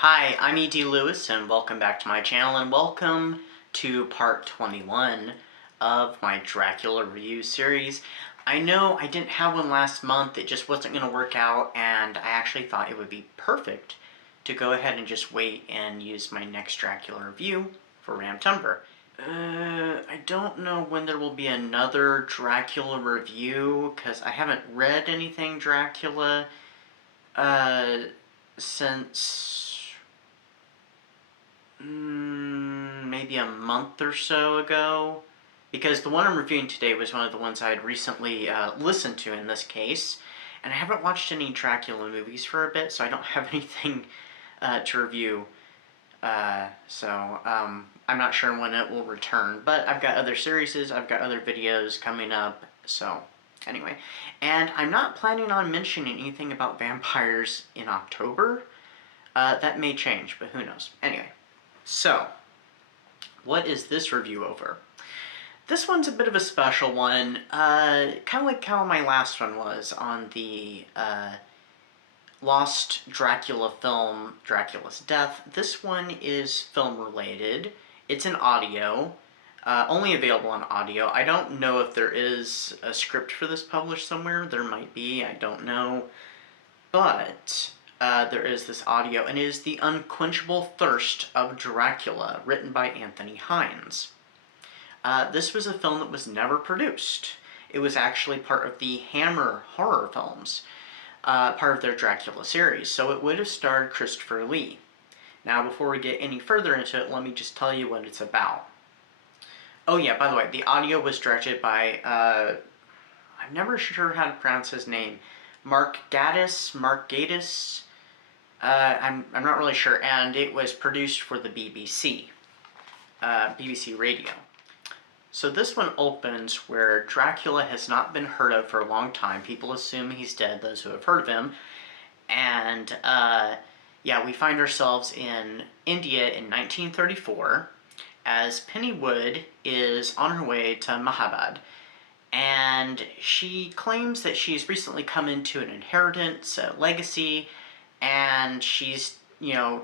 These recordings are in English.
Hi, I'm E.D. Lewis, and welcome back to my channel, and welcome to part 21 of my Dracula review series. I know I didn't have one last month, it just wasn't going to work out, and I actually thought it would be perfect to go ahead and just wait and use my next Dracula review for Vamptember. I don't know when there will be another Dracula review, because I haven't read anything Dracula, since maybe a month or so ago, because the one I'm reviewing today was one of the ones I had recently listened to in this case, and I haven't watched any Dracula movies for a bit, so I don't have anything to review, I'm not sure when it will return, but I've got other series, I've got other videos coming up, so anyway. And I'm not planning on mentioning anything about vampires in October. That may change, but who knows. Anyway. So, what is this review over? This one's a bit of a special one, kind of like how my last one was on the Lost Dracula film, Dracula's Death. This one is film-related. It's an audio, only available on audio. I don't know if there is a script for this published somewhere. There might be, I don't know. But there is this audio, and it is The Unquenchable Thirst of Dracula, written by Anthony Hines. This was a film that was never produced. It was actually part of the Hammer horror films, part of their Dracula series, so it would have starred Christopher Lee. Now, before we get any further into it, let me just tell you what it's about. Oh yeah, by the way, the audio was directed by, I'm never sure how to pronounce his name, Mark Gatiss, I'm not really sure, and it was produced for the BBC, BBC Radio. So this one opens where Dracula has not been heard of for a long time. People assume he's dead, those who have heard of him, and yeah, we find ourselves in India in 1934, as Penny Wood is on her way to Mahabad. And she claims that she's recently come into an inheritance, a legacy, and she's,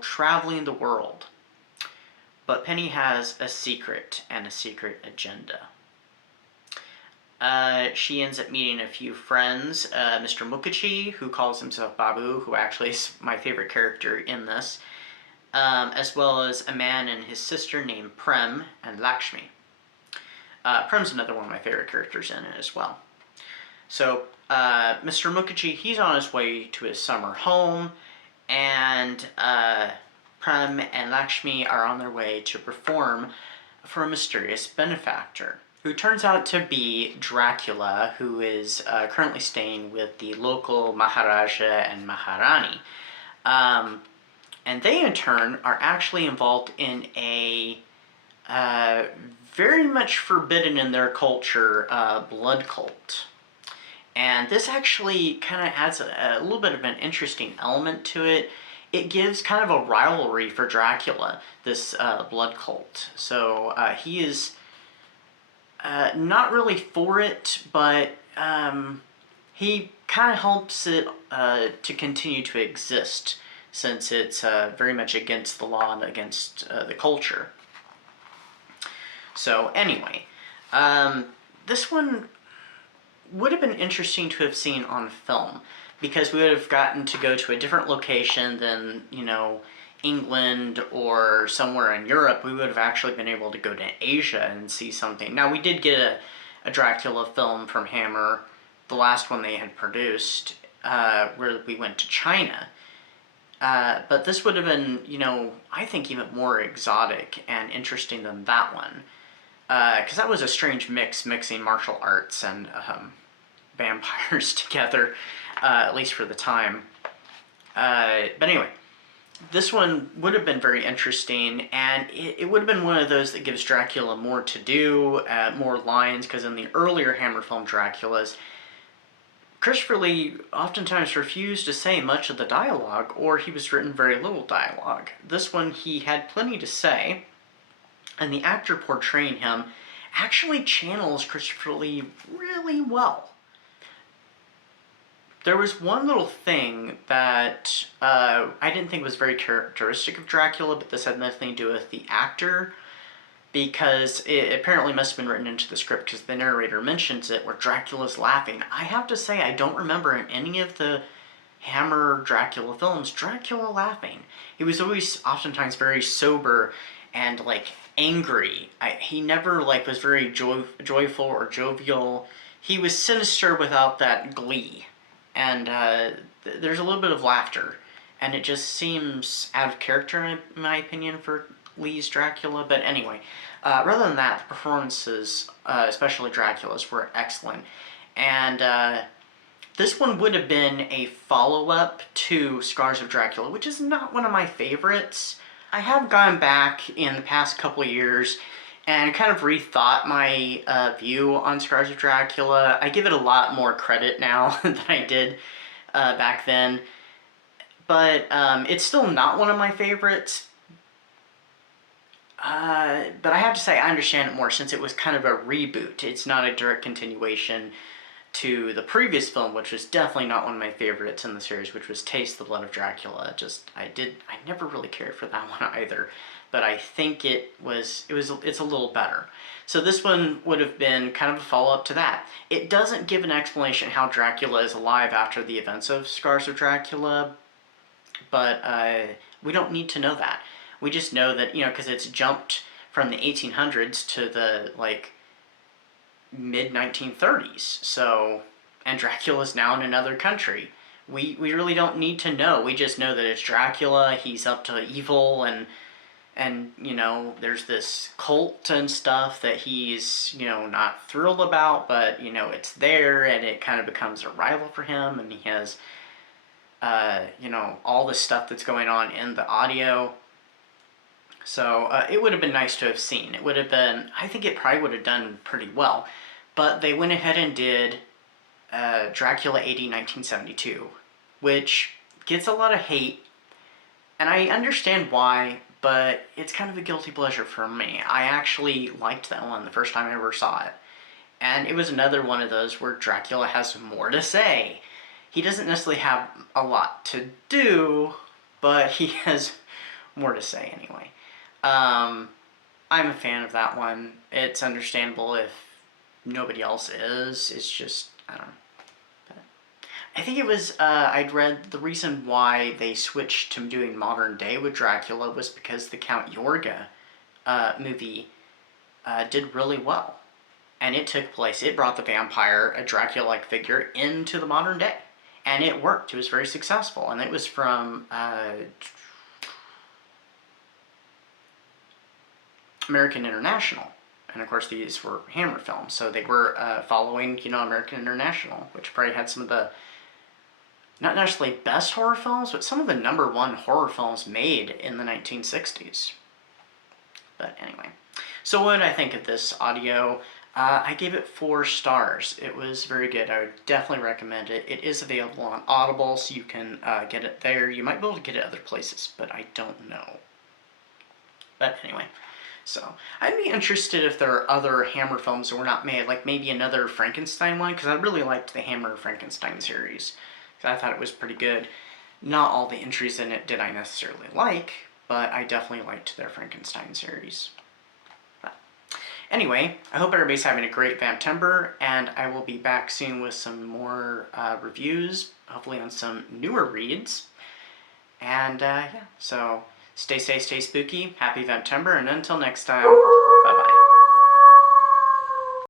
traveling the world. But Penny has a secret, and a secret agenda. She ends up meeting a few friends, Mr. Mukherjee, who calls himself Babu, who actually is my favorite character in this, as well as a man and his sister named Prem and Lakshmi. Prem's another one of my favorite characters in it as well. So, Mr. Mukherjee, he's on his way to his summer home, and Prem and Lakshmi are on their way to perform for a mysterious benefactor, who turns out to be Dracula, who is currently staying with the local Maharaja and Maharani. And they, in turn, are actually involved in a very much forbidden in their culture, blood cult. And this actually kind of adds a little bit of an interesting element to it. It gives kind of a rivalry for Dracula, this blood cult. So he is not really for it, but he kind of helps it to continue to exist, since it's very much against the law and against the culture. So anyway, this one would have been interesting to have seen on film, because we would have gotten to go to a different location than, England or somewhere in Europe. We would have actually been able to go to Asia and see something. Now, we did get a Dracula film from Hammer, the last one they had produced, where we went to China. But this would have been, I think even more exotic and interesting than that one. Because that was a strange mixing martial arts and vampires together, at least for the time. But anyway, this one would have been very interesting, and it would have been one of those that gives Dracula more to do, more lines, because in the earlier Hammer film Draculas, Christopher Lee oftentimes refused to say much of the dialogue, or he was written very little dialogue. This one, he had plenty to say, and the actor portraying him actually channels Christopher Lee really well. There was one little thing that I didn't think was very characteristic of Dracula, but this had nothing to do with the actor, because it apparently must have been written into the script because the narrator mentions it where Dracula's laughing. I have to say, I don't remember in any of the Hammer Dracula films Dracula laughing. He was always oftentimes very sober and like angry. He never like was very joyful or jovial. He was sinister without that glee, and there's a little bit of laughter, and it just seems out of character in my opinion for Lee's Dracula. But anyway, rather than that, the performances, especially Dracula's, were excellent, and this one would have been a follow-up to Scars of Dracula, which is not one of my favorites. I have gone back in the past couple of years and kind of rethought my view on Scars of Dracula. I give it a lot more credit now than I did back then, but it's still not one of my favorites. But I have to say I understand it more since it was kind of a reboot. It's not a direct continuation to the previous film, which was definitely not one of my favorites in the series, which was Taste the Blood of Dracula. I never really cared for that one either, but I think it's a little better. So this one would have been kind of a follow-up to that. It doesn't give an explanation how Dracula is alive after the events of Scars of Dracula, but we don't need to know that. We just know that, because it's jumped from the 1800s to the, mid-1930s, so, and Dracula's now in another country. We really don't need to know. We just know that it's Dracula, he's up to evil, and there's this cult and stuff that he's, not thrilled about, but, it's there, and it kind of becomes a rival for him, and he has, all the stuff that's going on in the audio. So, it would have been nice to have seen. It would have been, I think it probably would have done pretty well. But they went ahead and did Dracula AD 1972, which gets a lot of hate, and I understand why, but it's kind of a guilty pleasure for me. I actually liked that one the first time I ever saw it, and it was another one of those where Dracula has more to say. He doesn't necessarily have a lot to do, but he has more to say anyway. I'm a fan of that one. It's understandable if nobody else is. It's just, I don't know. But I think it was, I'd read the reason why they switched to doing modern day with Dracula was because the Count Yorga movie did really well. And it took place, it brought the vampire, a Dracula-like figure, into the modern day. And it worked. It was very successful. And it was from American International. And of course these were Hammer films, so they were following, American International, which probably had some of the, not necessarily best horror films, but some of the #1 horror films made in the 1960s. But anyway, so what did I think of this audio? I gave it 4 stars. It was very good. I would definitely recommend it. It is available on Audible, so you can get it there. You might be able to get it other places, but I don't know. But anyway. So, I'd be interested if there are other Hammer films that were not made, like maybe another Frankenstein one, because I really liked the Hammer Frankenstein series. I thought it was pretty good. Not all the entries in it did I necessarily like, but I definitely liked their Frankenstein series. But anyway, I hope everybody's having a great Vamptember, and I will be back soon with some more reviews, hopefully on some newer reads. And yeah, so stay safe, stay spooky, happy Vamptember, and until next time.